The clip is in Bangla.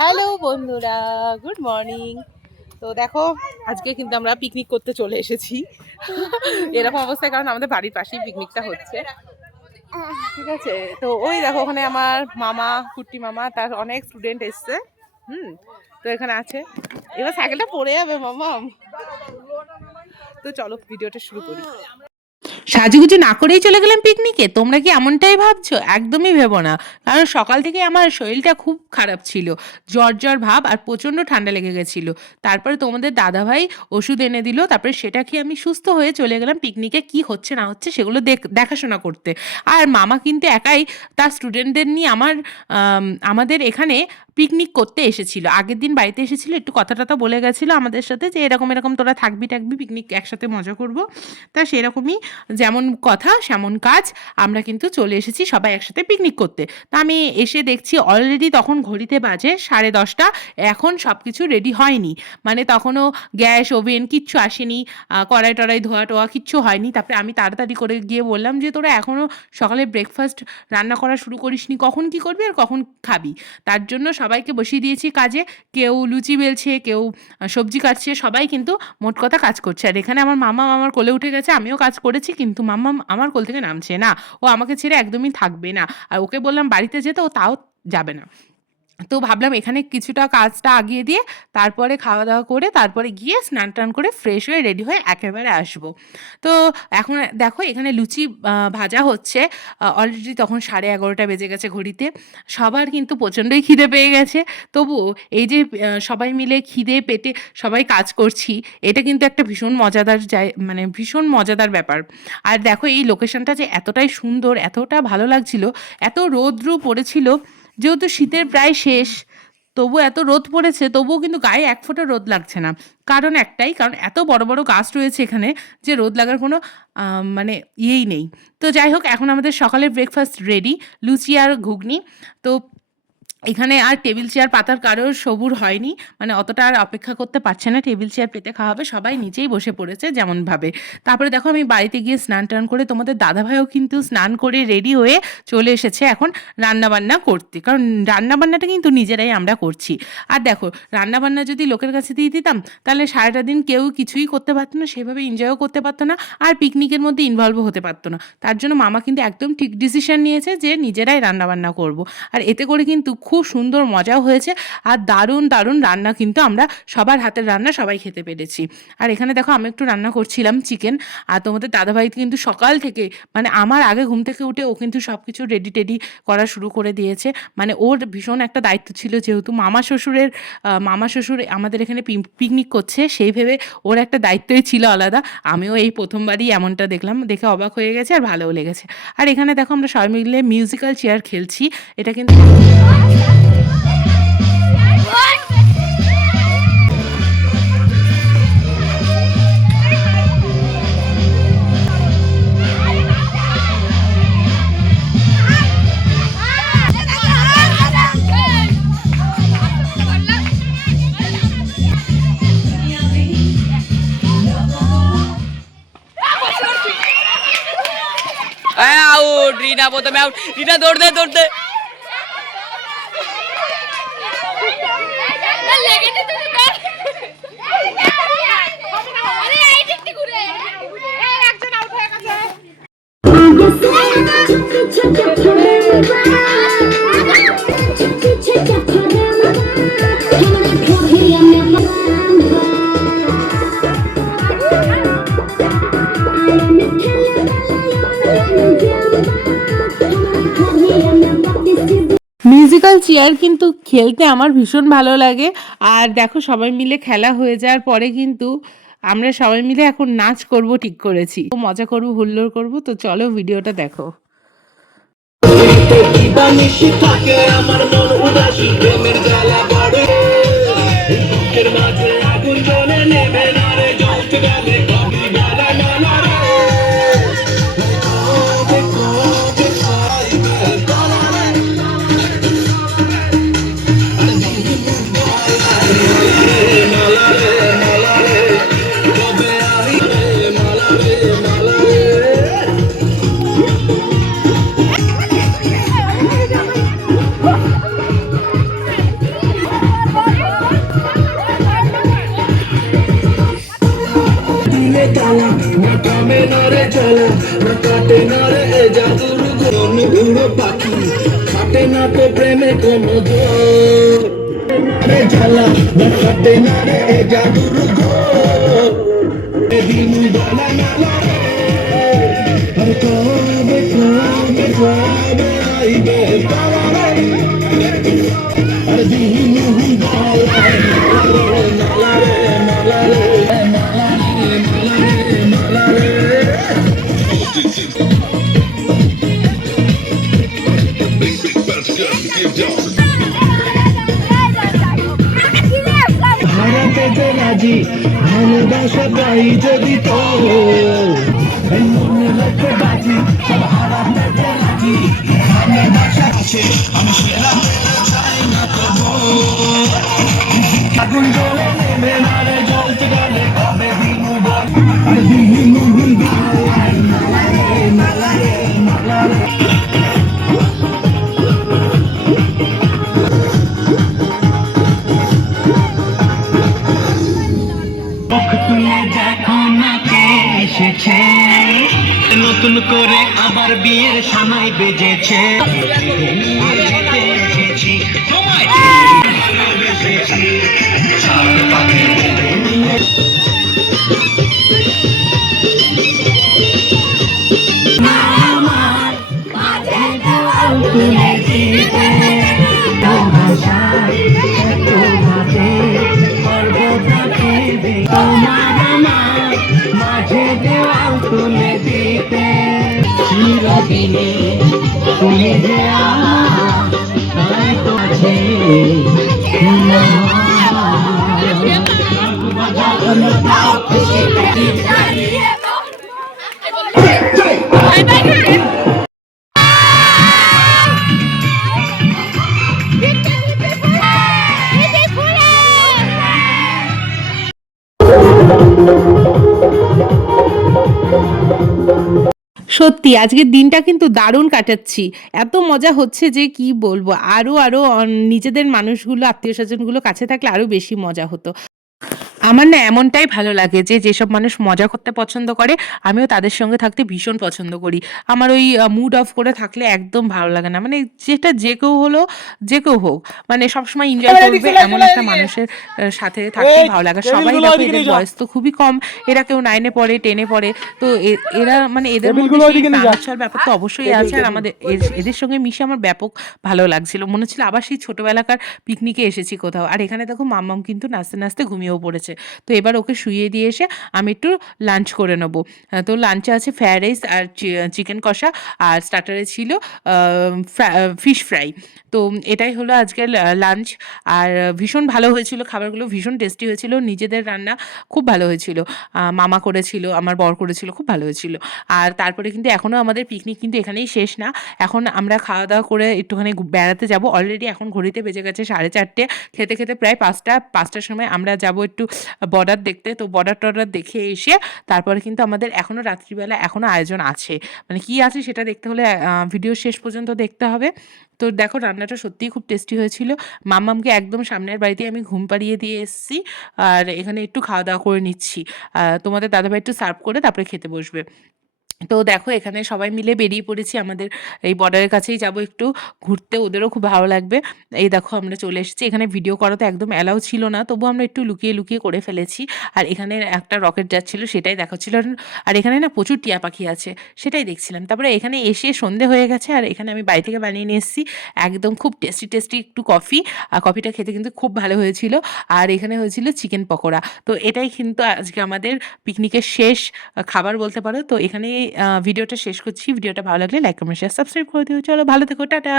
হ্যালো বন্ধুরা, গুড মর্নিং। তো দেখো, আজকে কিন্তু আমরা পিকনিক করতে চলে এসেছি। এরকম অবস্থায়, কারণ আমাদের বাড়ির পাশেই পিকনিকটা হচ্ছে। ঠিক আছে, তো ওই দেখো ওখানে আমার মামা, কুট্টি মামা, তার অনেক স্টুডেন্ট এসছে। তো এখানে আছে। এবার সাইকেলটা পড়ে যাবে মামা। তো চলো ভিডিওটা শুরু করি। সাজুগুজু না করেই চলে গেলাম পিকনিকে। তোমরা কি এমনটাই ভাবছো? একদমই ভেবো না। কারণ সকাল থেকে আমার শরীরটা খুব খারাপ ছিল, জ্বর জ্বর ভাব আর প্রচণ্ড ঠান্ডা লেগে গেছিলো। তারপরে তোমাদের দাদাভাই ওষুধ এনে দিল, তারপরে সেটা খেয়ে আমি সুস্থ হয়ে চলে গেলাম পিকনিকে। কি হচ্ছে না হচ্ছে সেগুলো দেখাশোনা করতে। আর মামা কিন্তু একাই তার স্টুডেন্টদের নিয়ে আমাদের এখানে পিকনিক করতে এসেছিল। আগের দিন বাড়িতে এসেছিল, একটু কথা টথা বলে গেছিলো আমাদের সাথে যে এরকম এরকম তোরা থাকবি টাকবি, পিকনিক একসাথে মজা করবো। তা সেরকমই যেমন কথা সেমন কাজ, আমরা কিন্তু চলে এসেছি সবাই একসাথে পিকনিক করতে। তা আমি এসে দেখছি অলরেডি তখন ঘড়িতে বাজে 10:30। এখন সব কিছু রেডি হয়নি, মানে তখনও গ্যাস ওভেন কিচ্ছু আসেনি, কড়াই টড়াই ধোয়া টোয়া কিচ্ছু হয়নি। তারপরে আমি তাড়াতাড়ি করে গিয়ে বললাম যে তোরা এখনও সকালে ব্রেকফাস্ট রান্না করা শুরু করিসনি, কখন কি করবি আর কখন খাবি? তার জন্য সবাইকে বসিয়ে দিয়েছি কাজে। কেউ লুচি বেলছে, কেউ সবজি কাটছে, সবাই কিন্তু মোট কথা কাজ করছে। আর এখানে আমার মামা আমার কোলে উঠে গেছে, আমিও কাজ করেছি, কিন্তু মাম্মা আমার কোল থেকে নামছে না। ও আমাকে ছেড়ে একদমই থাকবে না। আর ওকে বললাম বাড়িতে যেতে, ও তাও যাবে না। তো ভাবলাম এখানে কিছুটা কাজটা আগিয়ে দিয়ে তারপরে খাওয়া দাওয়া করে তারপরে গিয়ে স্নান টান করে ফ্রেশ হয়ে রেডি হয়ে একেবারে আসবো। তো এখন দেখো এখানে লুচি ভাজা হচ্ছে। অলরেডি তখন 11:30 বেজে গেছে ঘড়িতে। সবার কিন্তু প্রচণ্ডই খিদে পেয়ে গেছে। তবুও এই যে সবাই মিলে খিদে পেটে সবাই কাজ করছি, এটা কিন্তু একটা ভীষণ মজাদার মানে ভীষণ মজাদার ব্যাপার। আর দেখো এই লোকেশনটা যে এতটাই সুন্দর, এতটা ভালো লাগছিল। এত রৌদ্র পড়েছিল, যেহেতু শীতের প্রায় শেষ, তবু এত রোদ পড়েছে, তবুও কিন্তু গায়ে এক ফোঁটা রোদ লাগছে না। কারণ একটাই, কারণ এত বড় বড় গাছ রয়েছে এখানে যে রোদ লাগার কোনো মানে ইয়েই নেই। তো যাই হোক, এখন আমাদের সকালের ব্রেকফাস্ট রেডি, লুচি আর ঘুগনি। তো এখানে আর টেবিল চেয়ার পাতার কারোর সবুর হয়নি, মানে অতটা আর অপেক্ষা করতে পারছে না টেবিল চেয়ার পেতে খাওয়া হবে, সবাই নিচেই বসে পড়েছে যেমনভাবে। তারপরে দেখো আমি বাড়িতে গিয়ে স্নান টান করে, তোমাদের দাদাভাইও কিন্তু স্নান করে রেডি হয়ে চলে এসেছে এখন রান্নাবান্না করতে, কারণ রান্নাবান্নাটা কিন্তু নিজেরাই আমরা করছি। আর দেখো রান্নাবান্না যদি লোকের কাছে দিয়ে দিতাম, তাহলে সারাটা দিন কেউ কিছুই করতে পারতো না, সেভাবে এনজয়ও করতে পারতো না, আর পিকনিকের মধ্যে ইনভলভও হতে পারতো না। তার জন্য মামা কিন্তু একদম ঠিক ডিসিশন নিয়েছে যে নিজেরাই রান্নাবান্না করব। আর এতে করে কিন্তু খুব সুন্দর মজাও হয়েছে, আর দারুণ দারুণ রান্না কিন্তু আমরা সবার হাতের রান্না সবাই খেতে পেরেছি। আর এখানে দেখো আমি একটু রান্না করছিলাম চিকেন। আর তোমাদের দাদাভাই কিন্তু সকাল থেকে, মানে আমার আগে ঘুম থেকে উঠে ও কিন্তু সব কিছু রেডি টেডি করা শুরু করে দিয়েছে। মানে ওর ভীষণ একটা দায়িত্ব ছিল, যেহেতু মামা শ্বশুর আমাদের এখানে পিকনিক করছে, সেই ভেবে ওর একটা দায়িত্বই ছিল আলাদা। আমিও এই প্রথমবারই এমনটা দেখলাম, দেখে অবাক হয়ে গেছে আর ভালোও লেগেছে। আর এখানে দেখো আমরা সবাই মিলে মিউজিক্যাল চেয়ার খেলছি। এটা কিন্তু आउट रीना, बोलते मैं आउट। रीना दौड़ दे दौड़ दे। মিউজিক্যাল চেয়ার কিন্তু খেলতে আমার ভীষণ ভালো লাগে। আর দেখো সবাই মিলে খেলা হয়ে যাওয়ার পরে কিন্তু আমরা সবাই মিলে এখন নাচ করব ঠিক করেছি, মজা করব, হুল্লোড় করব। তো চলো ভিডিওটা দেখো। কাটে না রে এ জাদুর কোন উড়ো পাখি কাটে না তো প্রেমে কোনো জোর রে ঝালা না কাটে না রে এ জাদুর ঘোর দিন বেলা মেলা রে আর কবে কবে কবে আইবে পাওয়া রে আর দিন বেলা মেলা রে মেলা রে মেলা রে মেলা রে হারাতে যে রাজি ভালোবাসা পাই যদি তো মনে হচ্ছে বাজি সব হারাতে যে রাজি ভালোবাসা আছে আমি সেরা চাই না তবু আগুন জ্বলে নেবে না রে জ্বলতে গেলে কবে দিনু বল আর দিনু মালা রে মালা রে চোখ তুলে দেখো না কে এসেছে নতুন করে আবার বিয়ের সানাই বেজেছে যেতে এসেছি সময় ভালোবেসেছি চার পাখি নিয়ে আমার মাঝে দেওয়াল তুলে দিতে ভাষায় এত ভাবে সর্বদাকে তোমার আমার মাঝে দেওয়াল তুলে দিতে চিরদিনে তুমি যে আমার তাই তো আছে সত্যি আজকের দিনটা কিন্তু দারুণ কাটাচ্ছি, এত মজা হচ্ছে যে কি বলবো। আরও আরও নিজেদের মানুষগুলো আত্মীয় স্বজনগুলো কাছে থাকলে আরও বেশি মজা হতো। আমার না এমনটাই ভালো লাগে যে যেসব মানুষ মজা করতে পছন্দ করে আমিও তাদের সঙ্গে থাকতে ভীষণ পছন্দ করি। আমার ওই মুড অফ করে থাকলে একদম ভালো লাগে না, মানে যেটা যে কেউ হলো যে কেউ হোক, মানে সবসময় এনজয় করবে এমন একটা মানুষের সাথে থাকতে ভালো লাগে। সবাই দেখো এদের বয়স তো খুবই কম, এরা কেউ 9-এ পড়ে 10-এ পড়ে, তো এরা মানে এদের মধ্যে সেই প্রাণোচ্ছল ব্যাপার তো অবশ্যই আছে। আর আমাদের এদের সঙ্গে মিশে আমার ব্যাপক ভালো লাগছিল, মনে হচ্ছিল আবার সেই ছোটবেলাকার পিকনিকে এসেছি কোথাও। আর এখানে দেখো মাম্মাম কিন্তু নাচতে নাচতে ঘুমিয়েও পড়েছে। তো এবার ওকে শুইয়ে দিয়ে এসে আমি একটু লাঞ্চ করে নেবো। তো লাঞ্চে আছে ফ্রায়েড রাইস আর চিকেন কষা, আর স্টার্টারে ছিল ফিশ ফ্রাই। তো এটাই হলো আজকের লাঞ্চ। আর ভীষণ ভালো হয়েছিল, খাবারগুলো ভীষণ টেস্টি হয়েছিল, নিজেদের রান্না খুব ভালো হয়েছিল, মামা করেছিল, আমার বর করেছিল, খুব ভালো হয়েছিল। আর তারপরে কিন্তু এখনও আমাদের পিকনিক কিন্তু এখানেই শেষ না, এখন আমরা খাওয়া দাওয়া করে একটুখানি বেড়াতে যাব। অলরেডি এখন ঘড়িতে বেজে গেছে 4:30, খেতে খেতে প্রায় 5টার সময় আমরা যাব একটু বর্ডার দেখতে। তো বর্ডার দেখে এসে তারপরে কিন্তু আমাদের এখনও রাত্রিবেলা এখনও আয়োজন আছে, মানে কি আছে সেটা দেখতে হলে ভিডিও শেষ পর্যন্ত দেখতে হবে। তো দেখো রান্নাটা সত্যিই খুব টেস্টি হয়েছিল। মাম্মামকে একদম সামনের বাড়িতে আমি ঘুম পাড়িয়ে দিয়ে এসেছি, আর এখানে একটু খাওয়া দাওয়া করে নিচ্ছি। তোমাদের দাদাভাই একটু সার্ভ করে তারপরে খেতে বসবে। তো দেখো এখানে সবাই মিলে বেরিয়ে পড়েছি, আমাদের এই বর্ডারের কাছেই যাব একটু ঘুরতে, ওদেরও খুব ভালো লাগবে। এই দেখো আমরা চলে এসেছি, এখানে ভিডিও করা তো একদম অ্যালাউ ছিল না, তবু আমরা একটু লুকিয়ে লুকিয়ে করে ফেলেছি। আর এখানে একটা রকেট যাচ্ছিল সেটাই দেখাচ্ছিল, আর এখানে না প্রচুর টিয়া পাখি আছে সেটাই দেখছিলাম। তারপরে এখানে এসে সন্ধে হয়ে গেছে, আর এখানে আমি বাড়ি থেকে বানিয়ে নিয়ে এসেছি একদম খুব টেস্টি একটু কফি, আর কফিটা খেতে কিন্তু খুব ভালো হয়েছিল। আর এখানে হয়েছিল চিকেন পকোড়া। তো এটাই কিন্তু আজকে আমাদের পিকনিকের শেষ খাবার বলতে পারো। তো এখানে ভিডিওটা শেষ করছি। ভিডিওটা ভালো লাগলে লাইক কমেন্ট শেয়ার সাবস্ক্রাইব করে দিও। চলো ভালো থেকো, টাটা।